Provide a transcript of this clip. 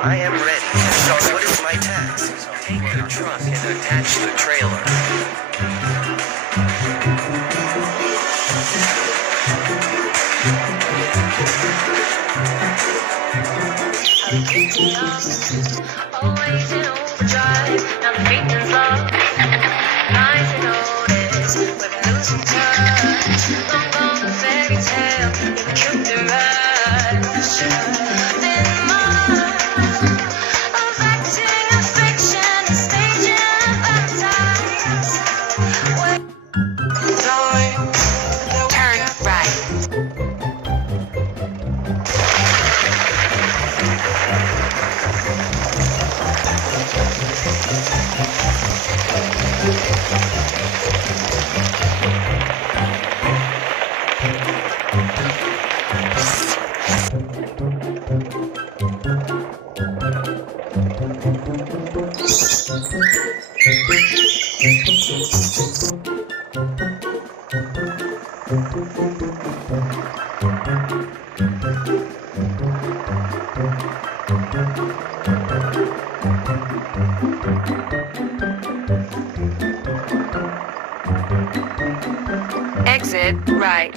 I am ready. So what is my task? Take the truck and attach the trailer. Always in overdrive, now the maintenance low. Nice to notice, we've been losing touch. Long gone the fairy tale, you've killed the rush. In mind of acting a fiction and staging fantasies. Turn right. Exit right.